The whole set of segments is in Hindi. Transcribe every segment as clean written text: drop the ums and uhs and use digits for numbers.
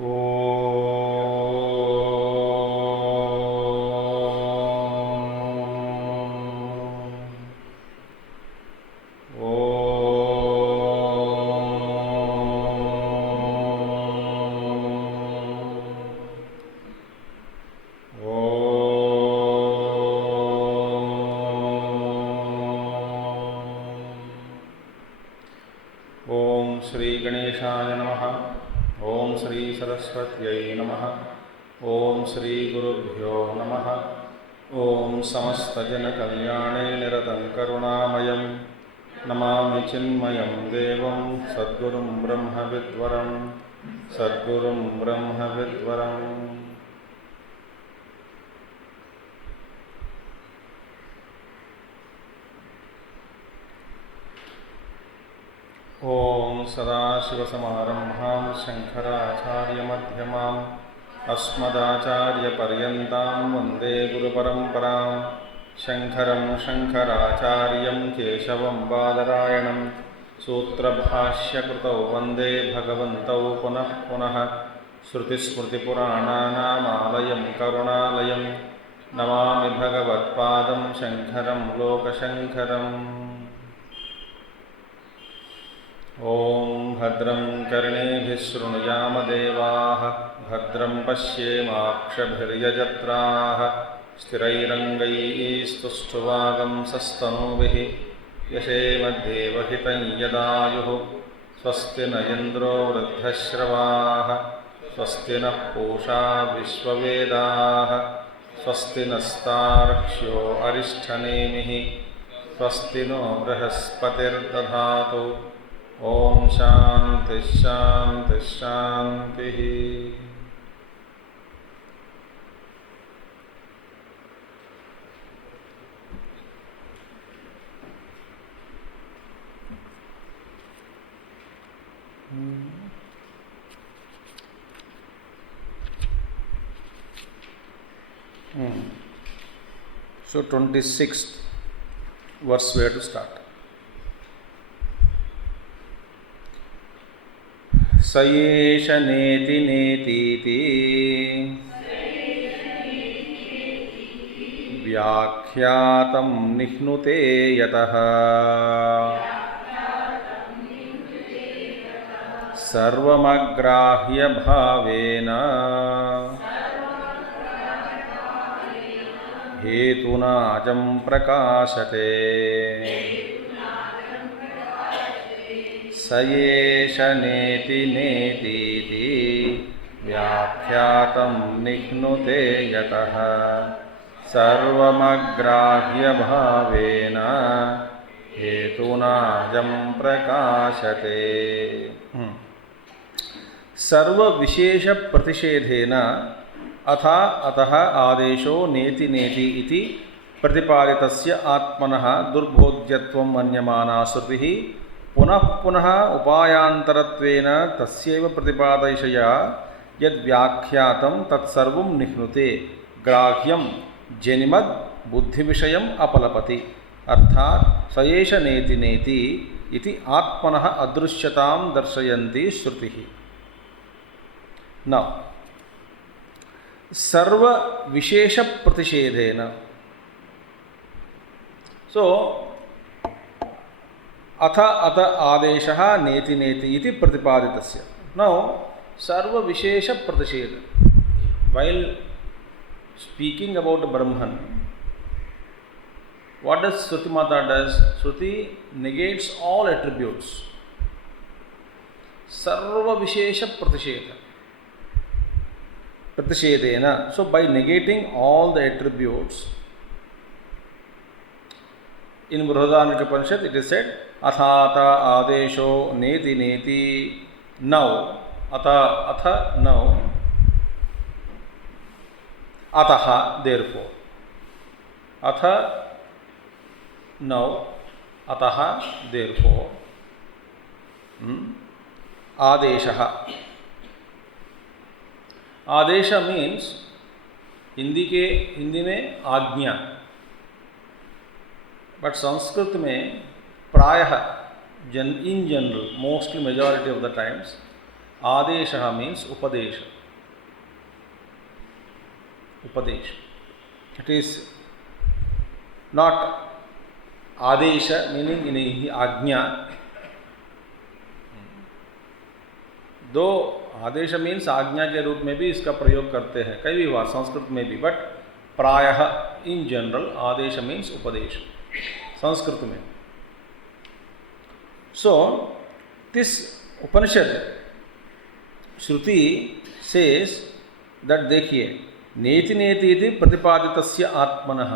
श्री गणेशाय नमः। ओम श्री सरस्वत्यै नमः। ओम श्री गुरुभ्यो नमः। ओम समस्तजनकल्याणे निरतं करुणामयं नमामि चिन्मयं देवं सद्गुरुं ब्रह्मविद्वरं सद्गुरुं ब्रह्मविद्वरम्। ओम सदाशिवसमारम्भां शङ्कराचार्यमध्यमाम् अस्मदाचार्यपर्यन्तां वन्दे गुरुपरम्परां। शङ्करं शङ्कराचार्यं केशवं बादरायणं सूत्रभाष्यकृतौ वन्दे भगवन्तौ पुनः पुनः। श्रुतिस्मृतिपुराणानामालयं करुणालयं नमामि भगवत्पादं शङ्करं लोकशङ्करम्। ओम भद्रं कर्णेभिः शृणुयाम देवाः भद्रं पश्येमाक्षभिर्यजत्राः स्थिरैरङ्गैस्तुष्टुवागंसस्तनूभिः यशेमद्देवहितं यदायुः। स्वस्ति न इन्द्रो वृद्धश्रवाः स्वस्ति नः पूषा विश्ववेदाः स्वस्ति नस्तार्क्ष्यो अरिष्ठनेमिः स्वस्ति no बृहस्पतिर्दधातु। Om Shanti Shanti Shanti. So 26th verse where to start. स एष नेति नेतीति व्याख्यातं निह्नुते यतः सर्वमग्राह्यभावेन हेतुनाजं प्रकाशते। स एष नेति नेतीति व्याख्यातं निह्नुते यतः सर्वमग्राह्यभावेन हेतुनाजं प्रकाशते। सर्वविशेषप्रतिषेधेन अथा अतः आदेशो नेति नेति इति प्रतिपादितस्य आत्मनः दुर्बोध्यत्वं मन्यमाना श्रुतिः पुनः पुनः उपायांतरत्वेन तस्यैव प्रतिपादयिषया यद्व्याख्यातं तत्सर्वं निह्नुते ग्राह्यं जनिमद् बुद्धिविषयम् अपलपति। अर्थात् स एष नेति नेति इति आत्मनः अदृश्यतां दर्शयन्ती श्रुतिः। नौ सर्वविशेषप्रतिषेधेन। सो अथ अत आदेशः नेति नेति इति प्रतिपादितस्य। नौ सर्वविशेष प्रतिषेध। While speaking about Brahman, what does Shruti Mata does? Shruti negates all attributes. Sarvavishesha pratishedena. So by negating all the attributes, in Brihadaranyaka Upanishad it is said अथाता आदेशो नेति नेति। नौ अथ नौ अतः therefore अथ नौ अतः therefore आदेशः। आदेश मीन्स हिंदी में आज्ञा, बट संस्कृत में प्रायः in general mostly majority of the times Adesha means Upadesha. Upadesha. It is not Adesha meaning in Agnya. दो आदेश मीन्स आज्ञा के रूप में भी इसका प्रयोग करते हैं कई भी बार संस्कृत में भी, बट प्रायः इन जनरल आदेश मीन्स उपदेश संस्कृत में. So this Upanishad Shruti says that, देखिए, नेति नेति इति प्रतिपादितस्य आत्मनः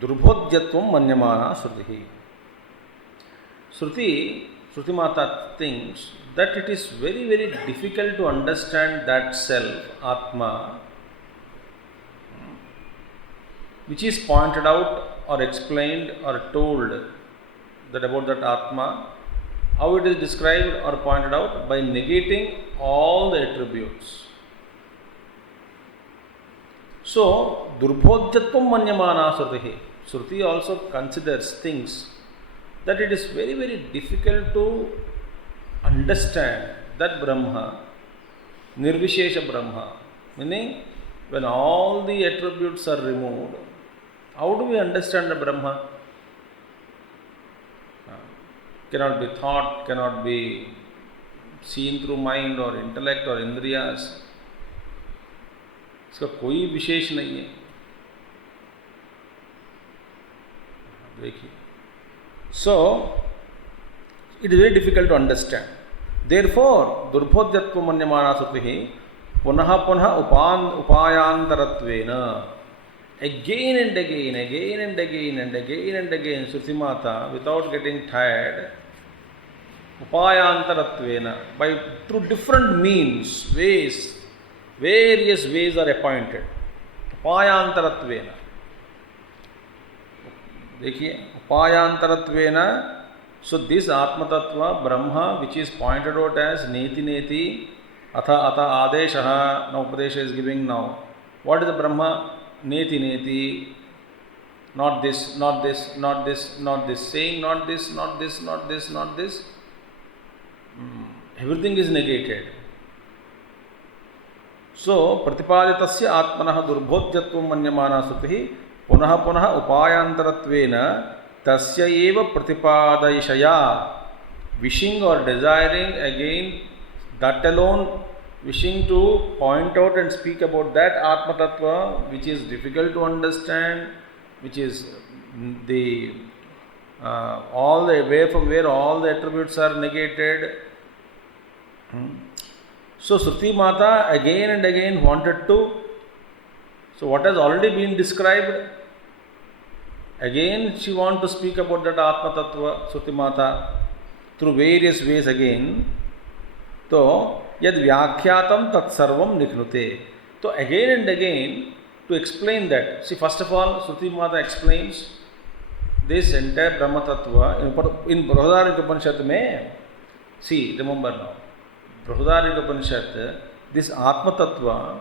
दुर्बोध्यत्वं मन्यमाना श्रुतिः. Shruti Mata thinks that it is very, very difficult to understand that self, Atma, which is pointed out or explained or told that about that Atma, how it is described or pointed out by negating all the attributes. So, Durbodhyatvam Manyamana Srutihi. Shruti also considers things that it is very, very difficult to understand that Brahma, Nirvishesha Brahma, meaning when all the attributes are removed, how do we understand the Brahma? Cannot be thought, cannot be seen through mind or intellect or indriyas. इसका कोई विशेष नहीं है. देखिए, so it is very difficult to understand. Therefore, Durbodhyatva Manyamana Srutihi Punaha Punaha Upayantarattvena. Again and again, again and again and again and again, Shruti Mata, without getting tired, Upayantarattvena, through different means, ways, various ways are appointed. Upayantarattvena. देखिए, Upayantarattvena. So this Atma Tattva, Brahma, which is pointed out as Neti Neti, Atha Adeshaha, now Upadesha is giving now. What is the Brahma? Neti Neti, not this, not this, not this, not this, saying not this, not this, not this, not this. Everything is negated. So, Pratipaditasya Atmanaha Durbodhyatvam Manyamana Srutihi Punaha Punaha Upayantarattvena Tasya eva Pratipadayishaya, wishing or desiring again that alone, wishing to point out and speak about that Atma Tattva which is difficult to understand, which is the all the way from where all the attributes are negated. So Shruti Mata again and again wanted to. So what has already been described, again she wants to speak about that Atma Tattva, Shruti Mata, through various ways again. So yad vyakhyatam tat sarvam nikhnute. So again and again to explain that. See, first of all, Shruti Mata explains this entire Brahma Tattva in Brihadaranyaka Upanishad mein. See, remember now, Brihadaranyaka Upanishad, this Atma Tattva,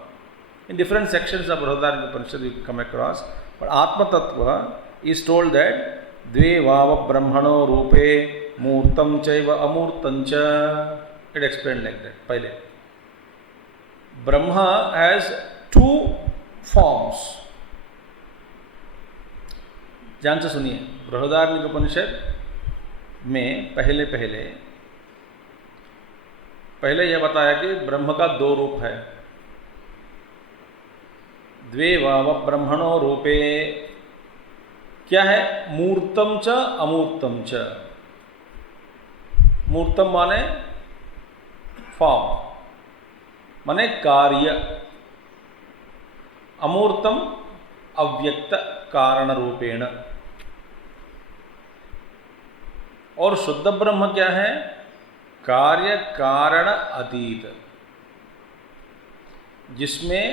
in different sections of Brihadaranyaka Upanishad you come across, but Atma Tattva is told that Dve Vava Brahmano Rupe Murtam Chaiva Amurtancha. It explained like that. Paile, Brahma has two forms. ध्यान से सुनिए, बृहदारण्यक उपनिषद में पहले यह बताया कि ब्रह्म का दो रूप है. द्वे वाव ब्रह्मणो रूपे, क्या है? मूर्तम च अमूर्तम च. मूर्तम माने फॉर्म, माने कार्य. अमूर्तम अव्यक्त कारण रूपेण. और शुद्ध ब्रह्म क्या है? कार्य कारण अतीत, जिसमें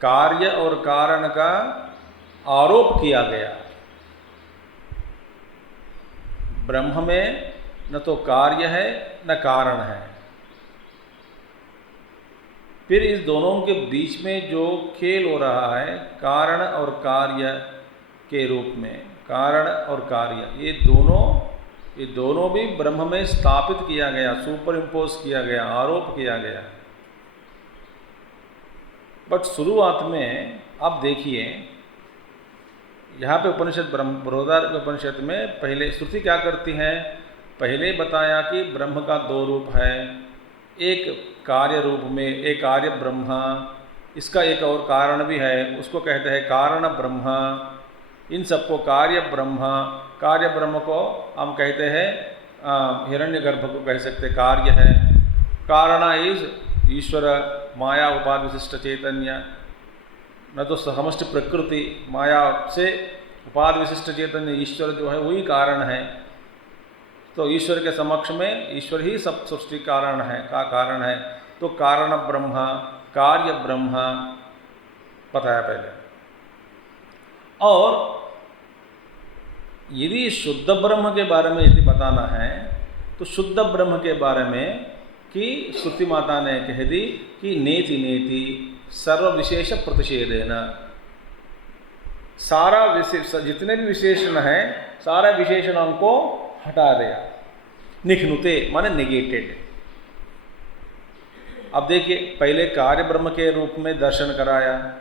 कार्य और कारण का आरोप किया गया. ब्रह्म में न तो कार्य है न कारण है. फिर इस दोनों के बीच में जो खेल हो रहा है, कारण और कार्य के रूप में, कारण और कार्य, ये दोनों ये दोनों भी ब्रह्म में स्थापित किया गया, सुपर इम्पोज किया गया, आरोप किया गया। बट शुरुआत में आप देखिए, यहाँ पे उपनिषद बृहदारण्यक उपनिषद में पहले श्रुति क्या करती है, पहले बताया कि ब्रह्म का दो रूप है, एक कार्य रूप में, एक कार्य ब्रह्मा, इसका एक और कारण भी है, उसको कहते हैं कारण ब्रह्मा। इन सबको कार्य ब्रह्म को हम कहते हैं हिरण्यगर्भ को कह सकते कार्य है। कारण इज ईश्वर, माया उपाधि विशिष्ट चैतन्य, न तो समष्टि प्रकृति, माया से उपाधि विशिष्ट चैतन्य ईश्वर जो है वही कारण है। तो ईश्वर के समक्ष में ईश्वर ही सब सृष्टि कारण है, का कारण है। तो कारण ब्रह्मा, कार्य ब्रह्मा बताया पहले। और यदि शुद्ध ब्रह्म के बारे में यदि बताना है तो शुद्ध ब्रह्म के बारे में कि श्रुति माता ने कह दी कि नेति नेति सर्व विशेष प्रतिषेधेन, सारा जितने भी विशेषण हैं सारे विशेषणों को हटा दिया। निघ्नुते माने नेगेटेड। अब देखिए, पहले कार्य ब्रह्म के रूप में दर्शन कराया,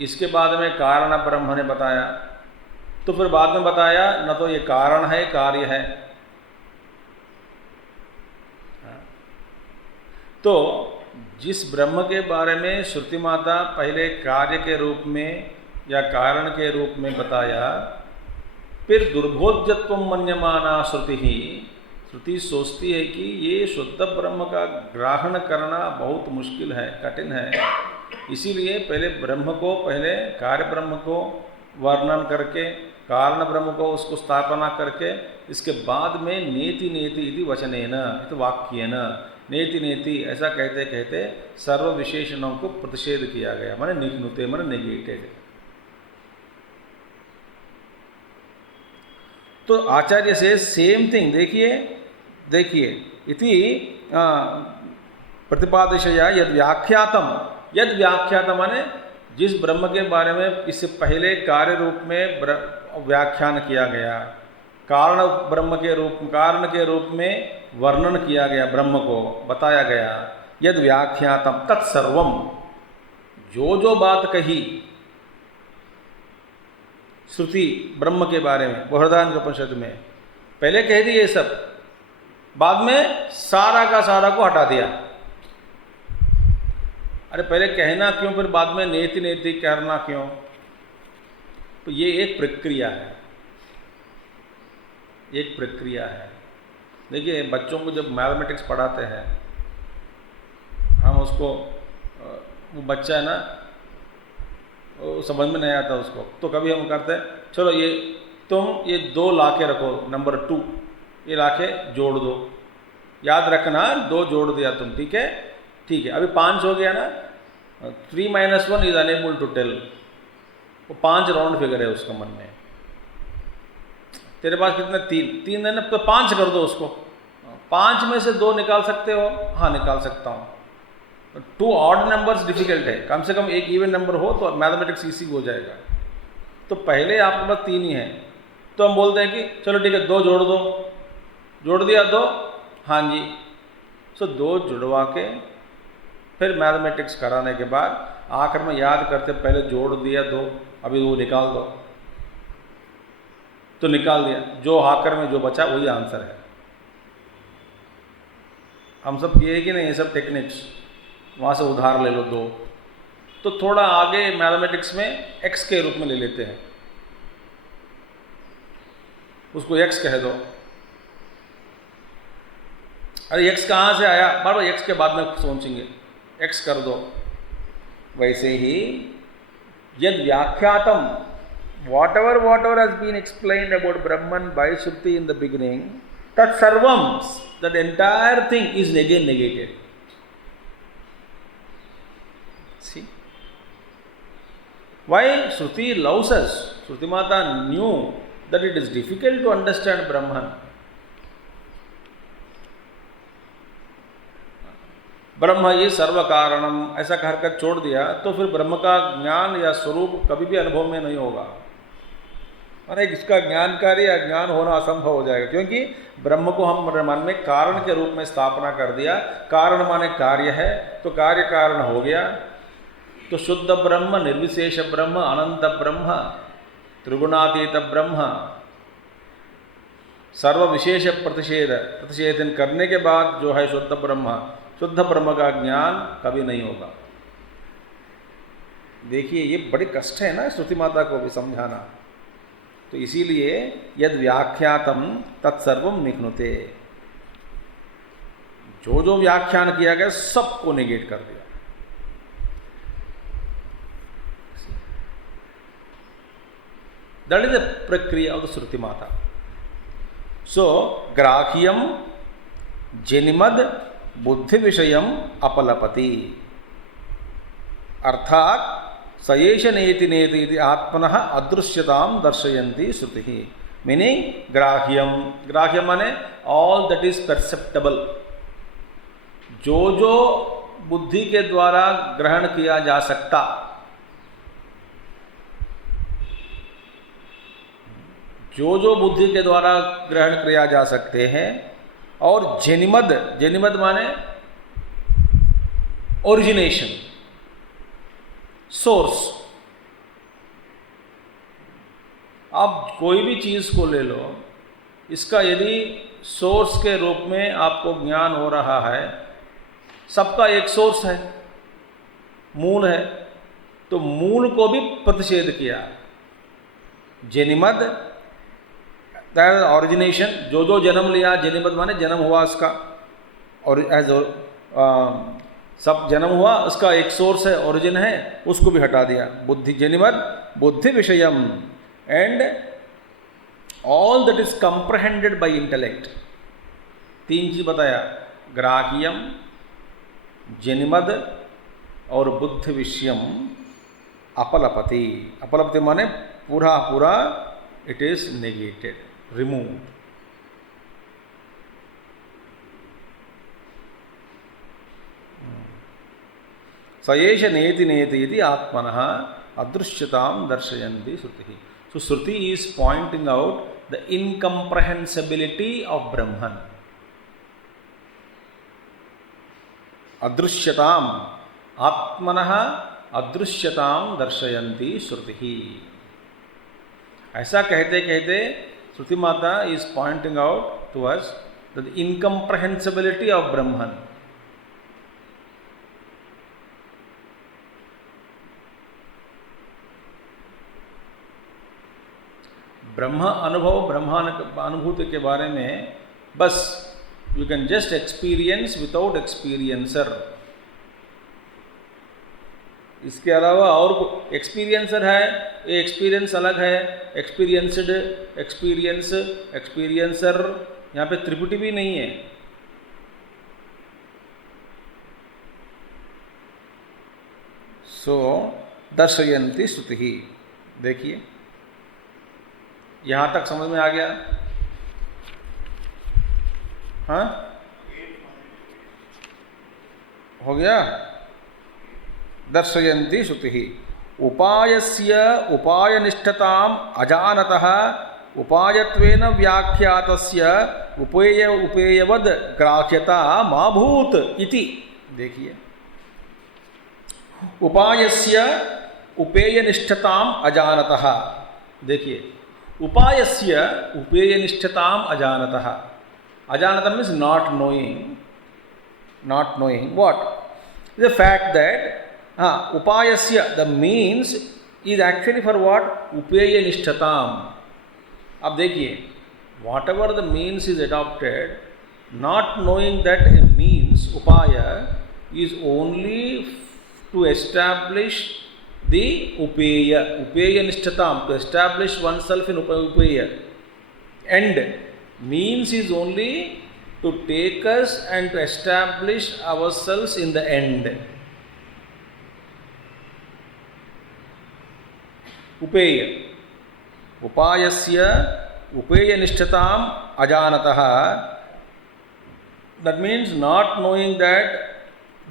इसके बाद में कारण ब्रह्म ने बताया, तो फिर बाद में बताया न तो ये कारण है कार्य है। तो जिस ब्रह्म के बारे में श्रुति माता पहले कार्य के रूप में या कारण के रूप में बताया, फिर दुर्बोध्यत्व मन्यमाना श्रुति ही, श्रुति सोचती है कि ये शुद्ध ब्रह्म का ग्रहण करना बहुत मुश्किल है, कठिन है, इसीलिए पहले ब्रह्म को, पहले कार्य ब्रह्म को वर्णन करके, कारण ब्रह्म को उसको स्थापना करके, इसके बाद में नेति नेति इति वचनेन, तो वाक्येन नेति नेति ऐसा कहते कहते सर्व विशेषणों को प्रतिषेध किया गया, माने निघ्नुते माने नेगेटेड। तो आचार्य से सेम थिंग देखिए इति प्रतिपादशया यद व्याख्यातम माने जिस ब्रह्म के बारे में इससे पहले कार्य रूप में व्याख्यान किया गया, कारण के रूप में वर्णन किया गया, ब्रह्म को बताया गया, यद व्याख्यातम तत्सर्वम, जो बात कही श्रुति ब्रह्म के बारे में बृहदारण्यक उपनिषद में, पहले कह दी ये सब, बाद में सारा का सारा को हटा दिया। अरे पहले कहना क्यों, फिर बाद में नेति नेति करना क्यों? तो ये एक प्रक्रिया है, एक प्रक्रिया है। देखिए, बच्चों को जब मैथमेटिक्स पढ़ाते हैं हम उसको, वो बच्चा है ना, वो समझ में नहीं आता उसको, तो कभी हम करते हैं चलो ये तुम ये 2 लाके रखो, नंबर 2 ये लाके जोड़ दो, याद रखना 2 जोड़ दिया तुम, ठीक है, अभी 5 हो गया ना, 3 - 1 इज अनेबल टू टेल, वो 5 राउंड फिगर है उसका मन में। तेरे पास कितने 3 है ना, तो 5 कर दो उसको, 5 में से 2 निकाल सकते हो? हाँ निकाल सकता हूँ। 2 ऑड नंबर्स डिफिकल्ट है, कम से कम एक इवन नंबर हो तो मैथमेटिक्स इजी हो जाएगा। तो पहले आपके पास 3 ही है, तो हम बोलते हैं कि चलो ठीक है 2 जोड़ दो, जोड़ दिया 2, हाँ जी। सो 2 जुड़वा के फिर मैथमेटिक्स कराने के बाद आखिर में याद करते पहले जोड़ दिया 2, अभी वो निकाल दो, तो निकाल दिया, जो आखिर में जो बचा वही आंसर है। हम सब किए कि नहीं ये सब टेक्निक्स, वहाँ से उधार ले लो 2, तो थोड़ा आगे मैथमेटिक्स में x के रूप में ले लेते हैं, उसको x कह दो। अरे x कहाँ से आया, बार x के बाद में सोचेंगे, x कर दो। वैसे ही यद व्याख्यातम, whatever has been explained about Brahman by Shruti in the beginning, that sarvam, that entire thing is again negated. See? Why Shruti loves us? Shruti Mata knew that it is difficult to understand Brahman. ब्रह्म ये सर्व कारणम ऐसा कहकर छोड़ दिया तो फिर ब्रह्म का ज्ञान या स्वरूप कभी भी अनुभव में नहीं होगा। अरे इसका ज्ञानकारी अज्ञान होना असंभव हो जाएगा, क्योंकि ब्रह्म को हम मन में कारण के रूप में स्थापना कर दिया। कारण माने कार्य है, तो कार्य कारण हो गया। तो शुद्ध ब्रह्म, निर्विशेष ब्रह्म, अनंत ब्रह्म, त्रिगुणातीत ब्रह्म, सर्व विशेष प्रतिषेधन करने के बाद जो है शुद्ध ब्रह्म का ज्ञान कभी नहीं होगा। देखिए ये बड़ी कष्ट है ना श्रुति माता को भी समझाना। तो इसीलिए यद व्याख्यातम तत्सर्वम निघ्नुते, जो जो व्याख्यान किया गया सबको नेगेट कर दिया। दैट इज द प्रक्रिया ऑफ द श्रुति माता। सो ग्राह्यम जनिमद बुद्धि विषयम अपलपति, अर्थात सयेष नेति नेति इति आत्मनः अदृश्यताम दर्शयन्ति श्रुति। मीनिंग ग्राह्यम माने ऑल दैट इज परसेप्टेबल, जो जो बुद्धि के द्वारा ग्रहण किया जा सकता, जो जो बुद्धि के द्वारा ग्रहण किया जा सकते हैं। और जनिमद माने ओरिजिनेशन, सोर्स। आप कोई भी चीज़ को ले लो, इसका यदि सोर्स के रूप में आपको ज्ञान हो रहा है, सबका एक सोर्स है, मूल है, तो मूल को भी प्रतिषेध किया। जनिमद दैट ऑरिजिनेशन, जो जो जन्म लिया, जनिमद माने जन्म हुआ उसका, और एज सब जन्म हुआ उसका एक सोर्स है, ओरिजिन है, उसको भी हटा दिया। बुद्धि जनिमद बुद्धि विषयम and all that is comprehended by intellect. तीन चीज बताया, ग्राह्यम, जनिमद और बुद्धि विषयम अपलपति। अपलपति माने पूरा पूरा इट इज नेगेटेड, रिमूव। सयेष नेति नेति इति आत्मनः अदृश्यताम दर्शयन्ति श्रुति। So Shruti is pointing out the incomprehensibility of Brahman. अदृश्यताम, आत्मनः अदृश्यताम दर्शयन्ति श्रुति। ऐसा कहते कहते श्रुति माता is pointing out to us the incomprehensibility of Brahman. ब्रह्म अनुभव, ब्रह्मानुभूति के बारे में बस you can just experience without experiencer. इसके अलावा और एक्सपीरियंसर है, ये एक्सपीरियंस अलग है। एक्सपीरियंसड, एक्सपीरियंस, एक्सपीरियंसर, यहाँ पे त्रिपुटी भी नहीं है। सो दर्शयन्ति श्रुति। देखिए यहाँ तक समझ में आ गया? हाँ, हो गया। दर्शयन्ति श्रुति। उपायस्य उपायनिष्ठताम अजानतः उपायत्वेन व्याख्यातस्य उपेयवद ग्राह्यता मा भूत इति। देखिए, उपायस्य उपेयनिष्ठताम अजानतः। देखिए, उपायस्य उपेयनिष्ठताम अजानतः। अजानतः means not knowing what? The fact that upayasya, the means is actually for what? Upeya nishthatam. अब देखिए, whatever the means is adopted, not knowing that a means upaya is only to establish the upeya nishthatam, to establish oneself in upeya, and means is only to take us and to establish ourselves in the end. Upeya, upayasya upeya nishthatam ajanatah. That means not knowing that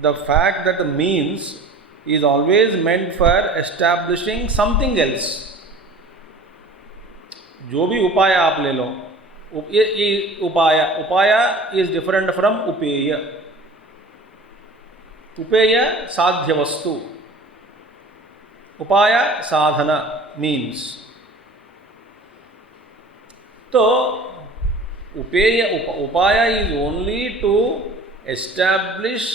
the fact that the means is always meant for establishing something else. जो भी उपाय आप ले लो, ये उपाय इज डिफरेंट फ्रॉम उपेय। उपेय साध्य वस्तु, उपाय साधना मीन्स। तो उपेय उपाय is only to establish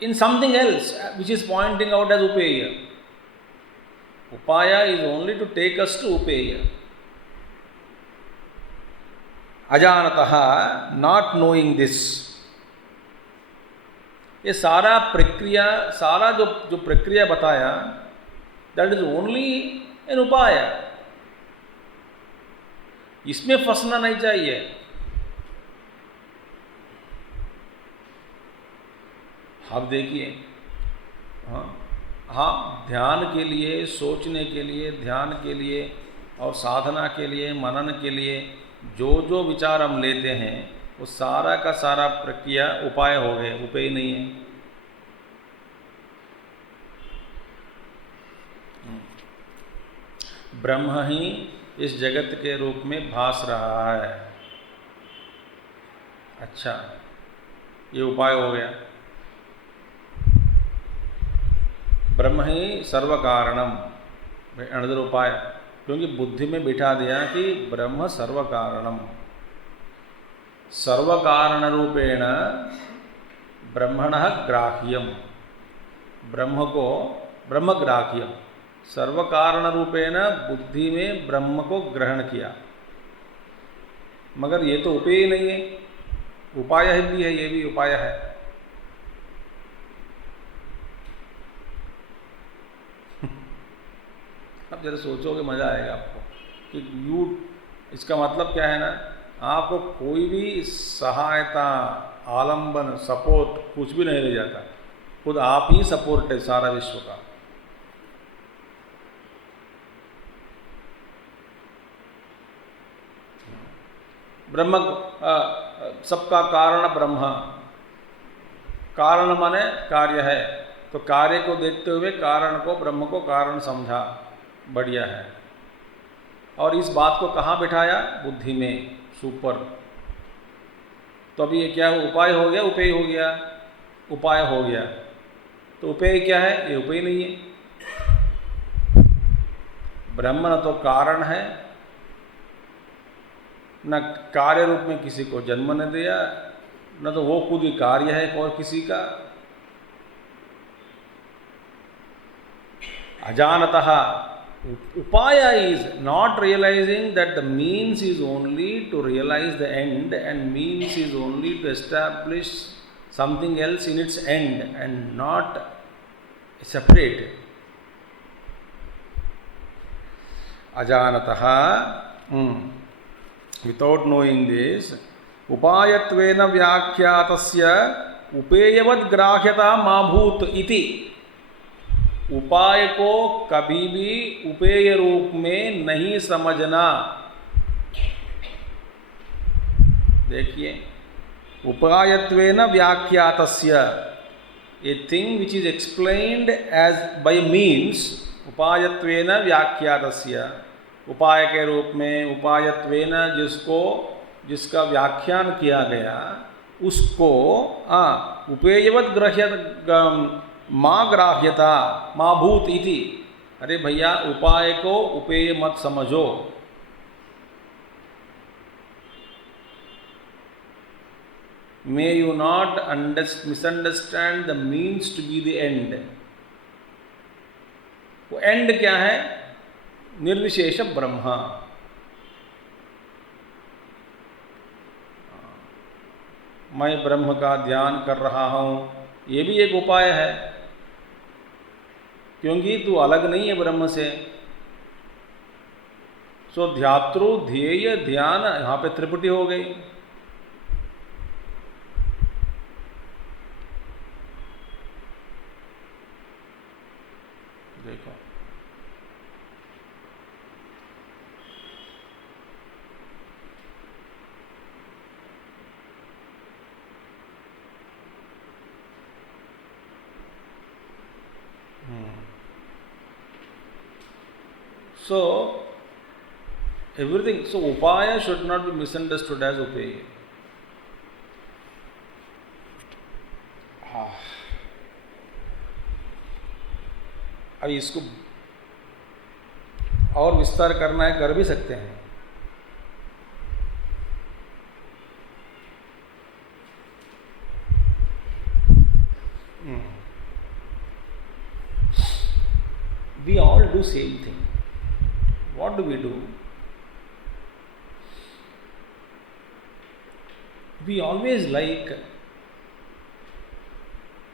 in something else which is pointing out as upeya. Upaya is only to take us to upeya. Ajanataha, not knowing this. ये सारा प्रक्रिया, सारा जो प्रक्रिया बताया, that is only an upaya. इसमें फंसना नहीं चाहिए। आप देखिए, हाँ ध्यान के लिए, सोचने के लिए, ध्यान के लिए और साधना के लिए, मनन के लिए जो जो विचार हम लेते हैं वो सारा का सारा प्रक्रिया उपाय हो गए, उपेय नहीं है। ब्रह्म ही इस जगत के रूप में भास रहा है। अच्छा, ये उपाय हो गया। ब्रह्म ही सर्व कारणम, अनदर उपाय, क्योंकि बुद्धि में बिठा दिया कि ब्रह्म सर्व कारणम, सर्व कारण रूपेण ब्रह्मणः ग्राह्यम, ब्रह्म को ब्रह्म ग्राह्यम, सर्व कारण रूपेण बुद्धि में ब्रह्म को ग्रहण किया। मगर ये तो उपेय नहीं है, उपाय भी है, ये भी उपाय है। अब जरा सोचोगे मज़ा आएगा आपको कि यू, इसका मतलब क्या है ना, आपको कोई भी सहायता, आलंबन, सपोर्ट कुछ भी नहीं ले जाता, खुद आप ही सपोर्ट है सारा विश्व का। ब्रह्म सबका कारण ब्रह्म, कारण माने कार्य है, तो कार्य को देखते हुए कारण को, ब्रह्म को कारण समझा, बढ़िया है। और इस बात को कहाँ बिठाया? बुद्धि में, सुपर। तो अभी ये क्या है? उपाय हो गया, उपेय हो गया, उपाय हो गया। तो उपेय क्या है? ये उपेय नहीं है। ब्रह्म न तो कारण है, न कार्य रूप में किसी को जन्म न दिया, न तो वो खुद ही कार्य है और किसी का। अजानतः, upaya is not realizing that the means is only to realize the end, and means is only to establish something else in its end and not separate. Ajanataha, without knowing this, upayatvena vyakyatasya upeyavat grahyata ma bhut iti. उपाय को कभी भी उपेय रूप में नहीं समझना। देखिए, उपायत्वेन व्याख्यातस्य, a thing which is explained as by means, उपायत्वेन व्याख्यातस्य, उपाय के रूप में, उपायत्वेन जिसका व्याख्यान किया गया उसको उपेयवत ग्रह्य माँ ग्राह्यता माँ भूत इति। अरे भैया, उपाय को उपेय मत समझो। May you not misunderstand the means to be the end. वो एंड क्या है? निर्विशेष ब्रह्म। मैं ब्रह्म का ध्यान कर रहा हूँ, ये भी एक उपाय है, क्योंकि तू अलग नहीं है ब्रह्म से। सो ध्यातृ ध्येय ध्यान, यहाँ पे त्रिपुटी हो गई। देखो, So everything. So upaya should not be misunderstood as upeya. अब इसको और विस्तार करना है, कर भी सकते हैं. We all do same thing. What do? We always like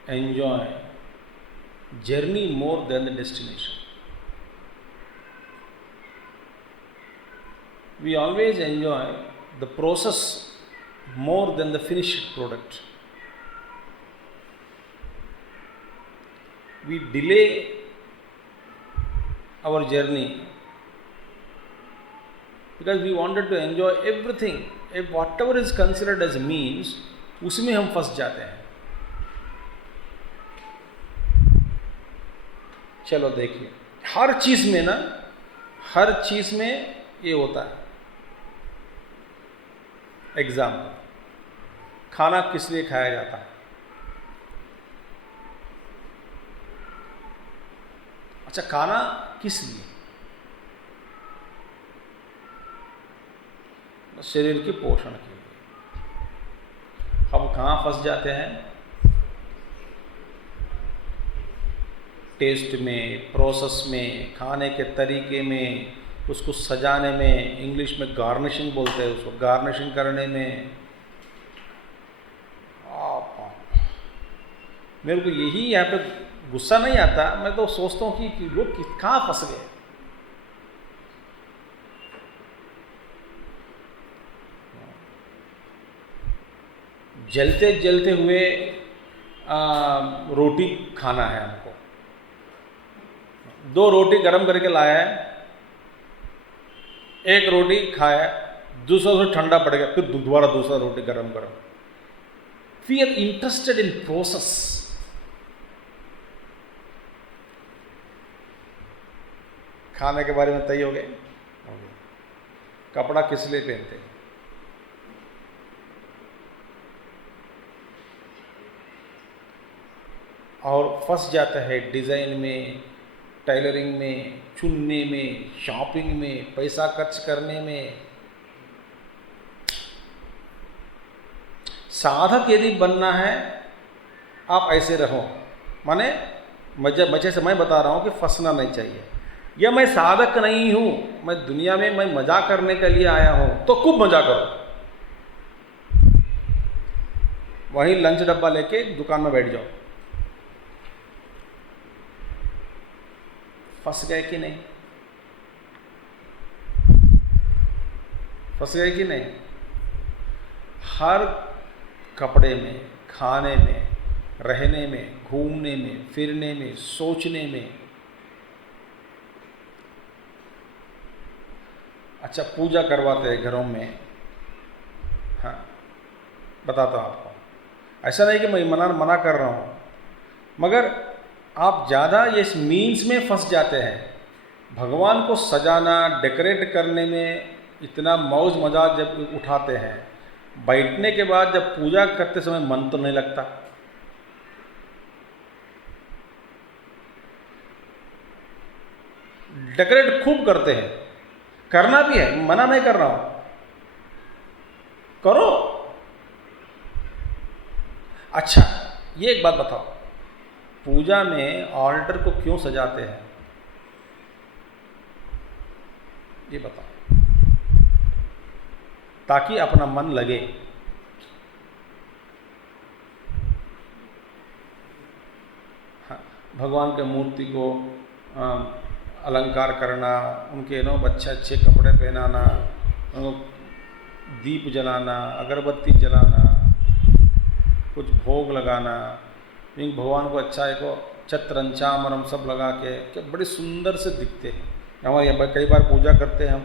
enjoy journey more than the destination. We always enjoy the process more than the finished product. We delay our journey because we wanted to enjoy everything. If whatever is considered as means, उसमें हम फंस जाते हैं. चलो देखिए, हर चीज में ये होता है. एग्जाम्पल, खाना किस लिए खाया जाता है? अच्छा, खाना किस लिए? शरीर के पोषण के लिए. हम कहाँ फंस जाते हैं? टेस्ट में, प्रोसेस में, खाने के तरीके में, उसको सजाने में, इंग्लिश में गार्निशिंग बोलते हैं उसको, गार्निशिंग करने में. मेरे को यही यहाँ पे गुस्सा नहीं आता, मैं तो सोचता हूँ कि लोग कहाँ फंस गए. जलते जलते हुए रोटी खाना है हमको. 2 रोटी गरम करके लाया है, एक रोटी खाया, दूसरा रोटी ठंडा पड़ गया, फिर दोबारा दूसरा रोटी गरम. We are interested in process. खाने के बारे में तय हो गए. कपड़ा किस लिए पहनते हैं? और फंस जाता है डिज़ाइन में, टेलरिंग में, चुनने में, शॉपिंग में, पैसा खर्च करने में. साधक यदि बनना है, आप ऐसे रहो. माने मजे से मैं बता रहा हूँ कि फंसना नहीं चाहिए. या मैं साधक नहीं हूँ, मैं दुनिया में मैं मजा करने के लिए आया हूँ, तो खूब मजा करो. वहीं लंच डब्बा लेके दुकान में बैठ जाओ. फंस गए कि नहीं? फंस गए कि नहीं? हर कपड़े में, खाने में, रहने में, घूमने में, फिरने में, सोचने में. अच्छा, पूजा करवाते हैं घरों में. हाँ, बताता हूँ आपको. ऐसा नहीं कि मैं मना कर रहा हूँ, मगर आप ज़्यादा ये मीन्स में फंस जाते हैं. भगवान को सजाना, डेकोरेट करने में इतना मौज मजा जब उठाते हैं, बैठने के बाद जब पूजा करते समय मन तो नहीं लगता. डेकोरेट खूब करते हैं, करना भी है, मना नहीं कर रहा हूं, करो. अच्छा, ये एक बात बताओ, पूजा में ऑल्टर को क्यों सजाते हैं? ये बताओ. ताकि अपना मन लगे. हाँ, भगवान के मूर्ति को अलंकार करना, उनके अच्छे कपड़े पहनाना, दीप जलाना, अगरबत्ती जलाना, कुछ भोग लगाना. भगवान को अच्छा है को छत्रन चामरम सब लगा के बड़े सुंदर से दिखते हैं. हमारे यहाँ कई बार पूजा करते हैं हम,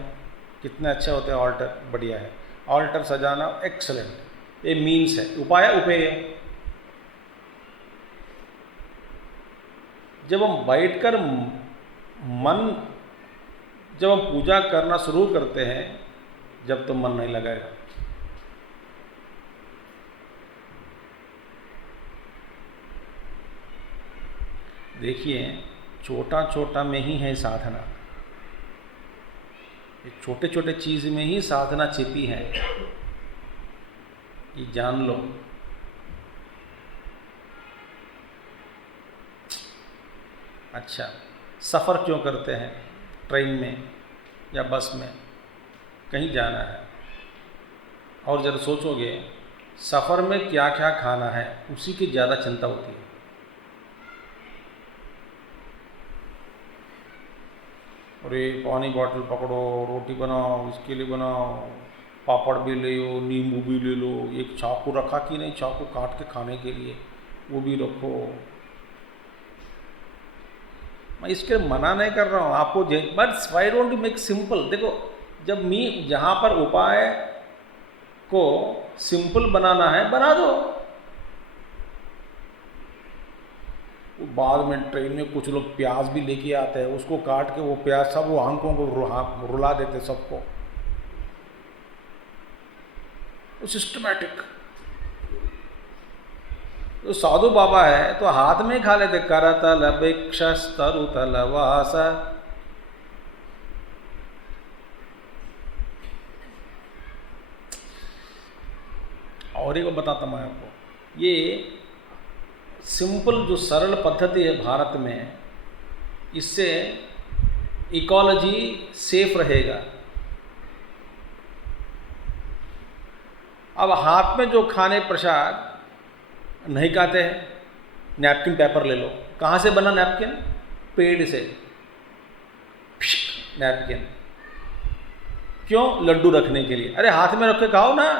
कितने अच्छे होते हैं ऑल्टर. बढ़िया है, ऑल्टर सजाना एक्सलेंट. ये मीन्स है, उपाय उपेय. जब हम बैठकर मन जब हम पूजा करना शुरू करते हैं, जब तो मन नहीं लगेगा। देखिए, छोटा छोटा में ही है साधना, छोटे छोटे चीज में ही साधना छिपी है, ये जान लो। अच्छा, सफ़र क्यों करते हैं? ट्रेन में या बस में कहीं जाना है, और जब सोचोगे सफ़र में क्या क्या खाना है, उसी की ज़्यादा चिंता होती है। अरे पानी बॉटल पकड़ो, रोटी बनाओ, इसके लिए बनाओ, पापड़ भी ले लो, नींबू भी ले लो, एक चाकू रखा कि नहीं, चाकू काट के खाने के लिए वो भी रखो। मैं इसके मना नहीं कर रहा हूँ आपको, but why don't you make simple. देखो, जब जहाँ पर उपाय को सिंपल बनाना है, बना दो। बाद में ट्रेन में कुछ लोग प्याज भी लेके आते हैं, उसको काट के वो प्याज सब वो आंखों को रुला देते सबको, सिस्टमैटिक। तो साधु बाबा है तो हाथ में खा लेते, करतल भिक्षस्तरुतल वास। और एक बताता मैं आपको, ये सिंपल जो सरल पद्धति है भारत में, इससे इकोलॉजी सेफ रहेगा। अब हाथ में जो खाने प्रसाद नहीं खाते हैं, नैपकिन पेपर ले लो। कहाँ से बना नैपकिन? पेड़ से नैपकिन। क्यों? लड्डू रखने के लिए। अरे हाथ में रख के खाओ ना।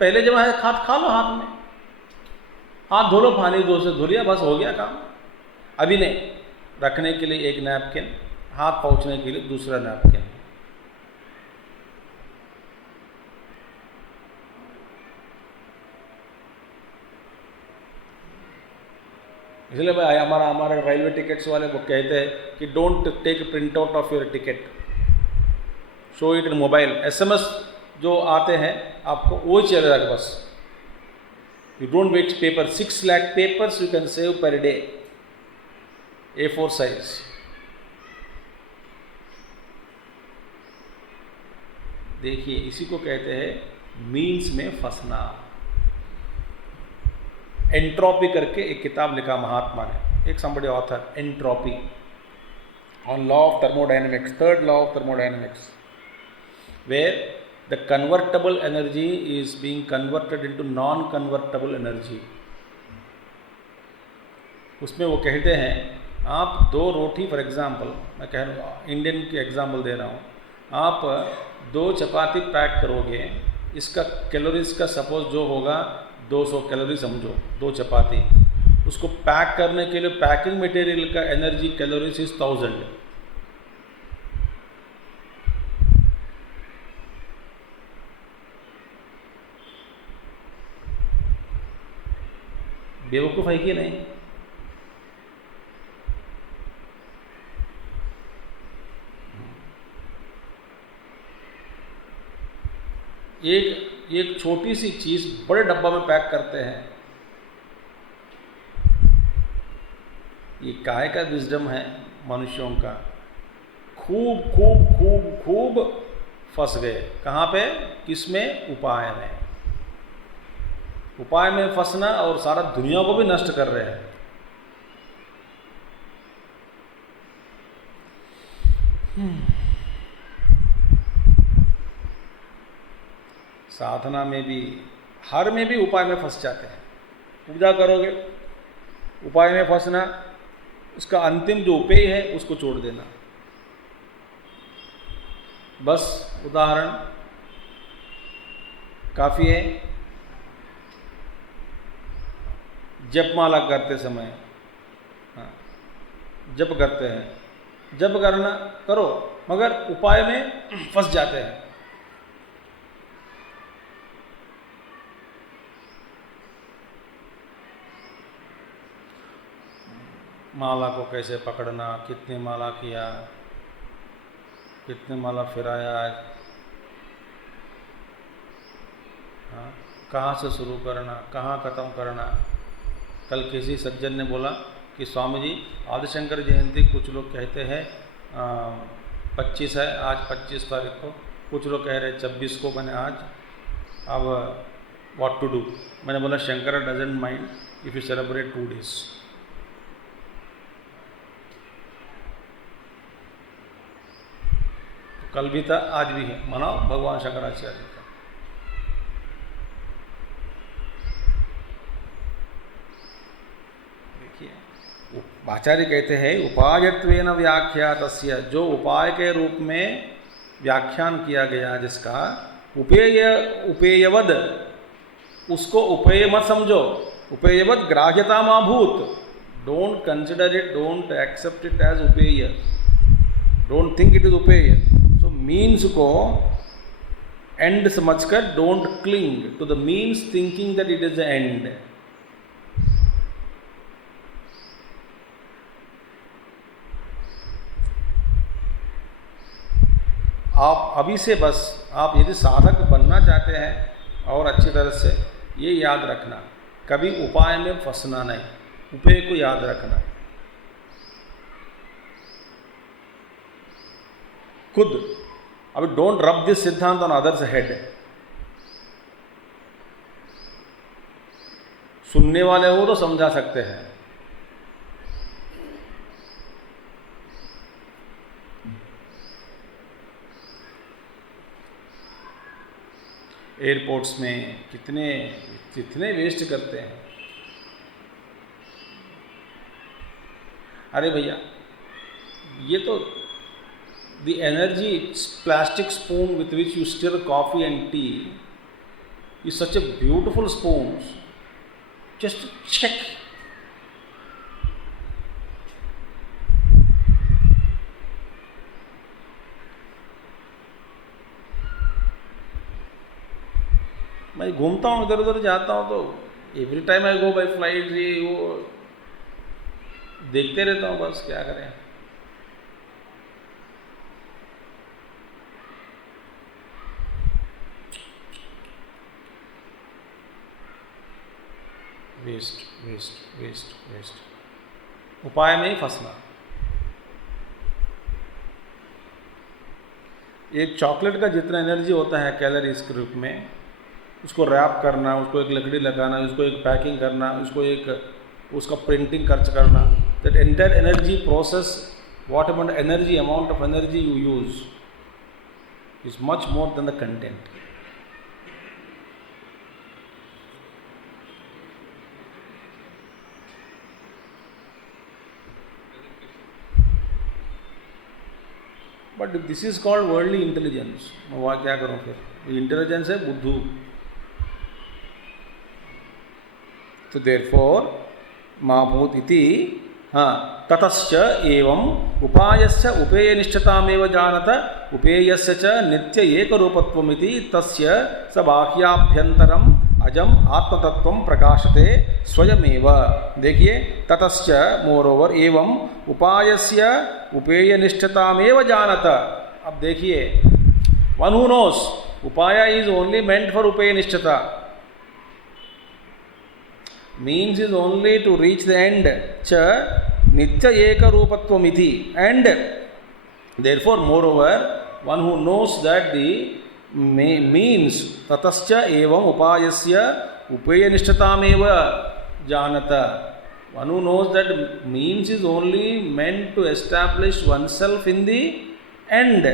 पहले जब है खा लो हाथ में, हाथ धो लो, पानी दो से धो लिया, बस हो गया काम। अभी नहीं, रखने के लिए एक नैपकिन, हाथ पहुंचने के लिए दूसरा नैपकिन। इसलिए भाई हमारे रेलवे टिकट्स वाले वो कहते हैं कि don't take print out of your ticket, show it in mobile. SMS जो आते हैं आपको वो चलेगा बस। You don't waste paper. 6 lakh papers you can save per day, A4 size. देखिए, इसी को कहते हैं मीन्स में फंसना। एंट्रोपी करके एक किताब लिखा महात्मा ने, एक somebody author, entropy on law of thermodynamics, third law of thermodynamics, where the convertible energy is being converted into non-convertible energy। उसमें वो कहते हैं, आप 2 रोटी फॉर एग्जाम्पल, मैं कह रहा हूँ इंडियन की एग्जाम्पल दे रहा हूँ, आप 2 चपाती पैक करोगे, इसका कैलोरीज का सपोज जो होगा 200 कैलोरी समझो, 2 चपाती। उसको पैक करने के लिए पैकिंग मटेरियल का एनर्जी कैलोरीज इज 1000। बेवकूफ़ है कि नहीं? एक छोटी सी चीज़ बड़े डब्बा में पैक करते हैं। ये काहे का विजडम है मनुष्यों का। खूब खूब खूब खूब फंस गए। कहाँ पे? किसमें? उपाय में। उपाय में फंसना और सारा दुनिया को भी नष्ट कर रहे हैं। साधना में भी, हर में भी उपाय में फंस जाते हैं। पूजा करोगे, उपाय में फंसना, उसका अंतिम जो उपाय है उसको छोड़ देना। बस उदाहरण काफ़ी है। जपमाला करते समय, हाँ, जप करते हैं, जप करना करो, मगर उपाय में फंस जाते हैं। माला को कैसे पकड़ना, कितनी माला किया, कितनी माला फिराया आज, हाँ, कहाँ से शुरू करना, कहाँ ख़त्म करना। कल किसी सज्जन ने बोला कि स्वामी जी आदिशंकर जयंती कुछ लोग कहते हैं 25 है, आज 25 तारीख को, कुछ लोग कह रहे 26 को, मैंने आज, अब व्हाट टू डू। मैंने बोला Shankar doesn't mind if you celebrate 2 days। तो कल भी था, आज भी है, मनाओ भगवान शंकराचार्य का। आचार्य कहते हैं उपायत्वेन व्याख्यातस्य, जो उपाय के रूप में व्याख्यान किया गया जिसका, उपेयवद, उसको उपेय मत समझो, उपेयवद ग्राह्यता मा भूत, don't consider it, don't accept it as उपेय, डोंट थिंक इट इज उपेय। सो मीन्स को एंड समझकर don't cling to the means thinking that it is the end. आप अभी से बस, आप यदि साधक बनना चाहते हैं और अच्छी तरह से, ये याद रखना, कभी उपाय में फंसना नहीं, उपाय को याद रखना। खुद अभी डोंट रब दिस सिद्धांत ऑन अदर्स हेड। सुनने वाले हो तो समझा सकते हैं, एयरपोर्ट्स में कितने वेस्ट करते हैं। अरे भैया, ये तो the energy plastic spoon with which you stir coffee and tea is such a beautiful spoon, just check. मैं घूमता हूँ, इधर उधर जाता हूँ, तो every time I go by flight, ये वो देखते रहता हूँ, बस क्या करें। वेस्ट वेस्ट वेस्ट वेस्ट, उपाय में ही फंसना। एक चॉकलेट का जितना एनर्जी होता है कैलोरीज के रूप में, उसको रैप करना, उसको एक लकड़ी लगाना, उसको एक पैकिंग करना, उसको एक उसका प्रिंटिंग खर्च करना, that entire energy process, what about energy, amount of energy you use is much more than the content. But this is called worldly intelligence. मैं वहाँ क्या करूँ फिर, इंटेलिजेंस है बुद्धू। तो देयरफॉर माभूत इति, हाँ, ततश्च एवं उपायस्य उपेयनिष्ठतामेव जानत, उपेयस्य च नित्य एकरूपत्वमिति तस्य स बाह्याभ्यन्तरम् अजम आत्मतत्वं प्रकाशते स्वयमेव। देखिए, ततश्च मोरोवर एवं उपायस्य उपेयनिष्ठतामेव जानत। अब देखिए, वन हु नोस उपाय इज ओनली मेंट फॉर उपेयनिष्ठता, means is only to reach the end, cha nitya eka rupatvam and therefore moreover one who knows that the means tatascha evam upayasya upayanishtatam eva janata, one who knows that means is only meant to establish oneself in the end,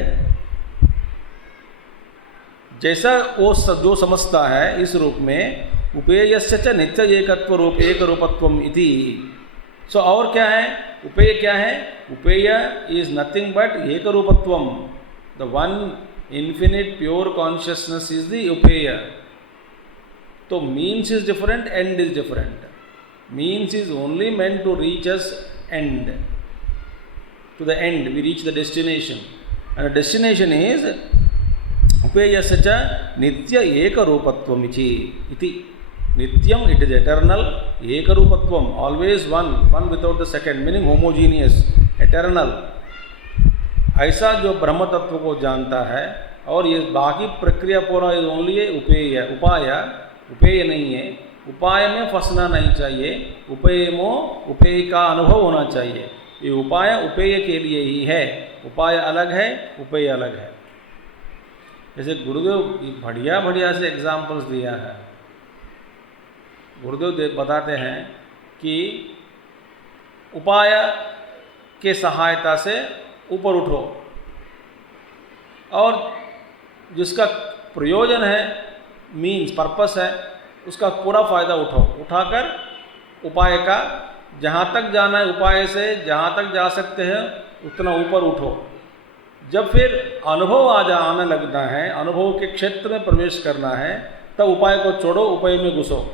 जैसा वो जो समझता है इस रूप में, उपेयस्य च नित्य एकत्व रूप एक रूपत्वम इति। सो और क्या है, उपेय क्या है, उपेय इज नथिंग बट एक रूपत्वम, the one infinite pure consciousness is the उपेय। तो means is different, end is different. Means is only meant to reach us end, to the end we reach the destination, and destination is उपेयस्य च नित्य एक रूपत्वम इति। नित्यम, इट इज एटर्नल, एक रूपत्वम, always one, one without the second, meaning homogeneous, eternal. ऐसा जो ब्रह्म तत्व को जानता है, और ये बाकी प्रक्रिया पूरा इज ओनली उपेय, उपाय, उपेय नहीं है। उपाय में फंसना नहीं चाहिए, उपेय का अनुभव होना चाहिए। ये उपाय उपेय के लिए ही है, उपाय अलग है, उपेय अलग है। जैसे गुरुदेव बढ़िया बढ़िया से एग्जाम्पल्स दिया है। गुरुदेव बताते हैं कि उपाय के सहायता से ऊपर उठो, और जिसका प्रयोजन है, मीन्स पर्पस है, उसका पूरा फ़ायदा उठाकर उपाय का जहाँ तक जाना है, उपाय से जहाँ तक जा सकते हैं उतना ऊपर उठो। जब फिर अनुभव आने लगना है, अनुभव के क्षेत्र में प्रवेश करना है, तब उपाय को छोड़ो, उपाय में घुसो।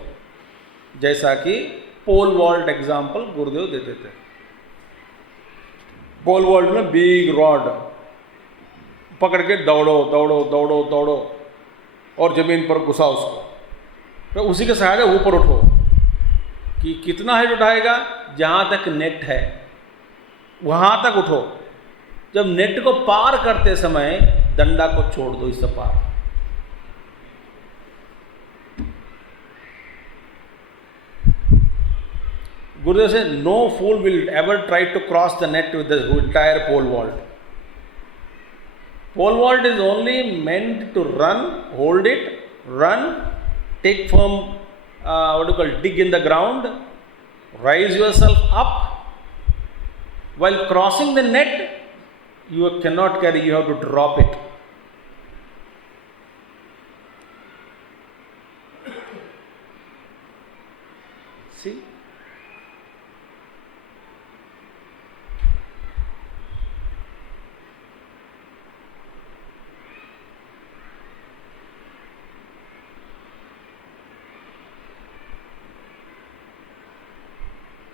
जैसा कि पोल वॉल्ट एग्जाम्पल गुरुदेव देते थे। पोल वॉल्ट में बिग रॉड पकड़ के दौड़ो दौड़ो दौड़ो दौड़ो और जमीन पर घुसा उसको, तो उसी के सहायता ऊपर उठो। कि कितना हाइट उठाएगा? जहाँ तक नेट है वहाँ तक उठो। जब नेट को पार करते समय डंडा को छोड़ दो, इससे पार। गुरुदेव से no fool will ever try to cross the net with the entire pole vault. Pole vault is only meant to run, hold it, run, take firm, what do you call, dig in the ground, rise yourself up. While crossing the net, you cannot carry, you have to drop it. See?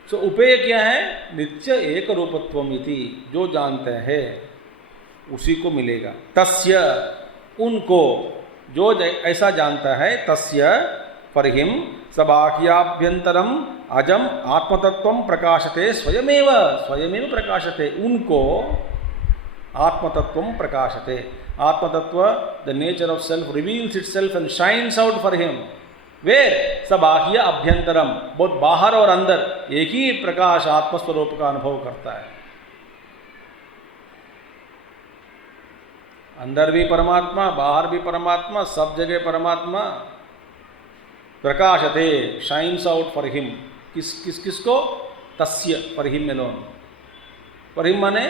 तो उपेय क्या है? नित्य एक रूपत्वमिति, जो जानते हैं उसी को मिलेगा। तस्य, उनको, जो ऐसा जानता है, तस्य परहिम सबाह्याभ्यंतरम अजम आत्मतत्वम प्रकाशते स्वयमेव, स्वयमेव प्रकाशते, उनको आत्मतत्वम प्रकाशते। आत्मतत्व, the nature of self reveals itself and shines out for him. Where सबाह्य अभ्यंतरम, बहुत बाहर और अंदर एक ही प्रकाश आत्मस्वरूप का अनुभव करता है। अंदर भी परमात्मा, बाहर भी परमात्मा, सब जगह परमात्मा। प्रकाशते, शाइन्स आउट फॉर हिम। किसको? तस्य, for him alone. For him माने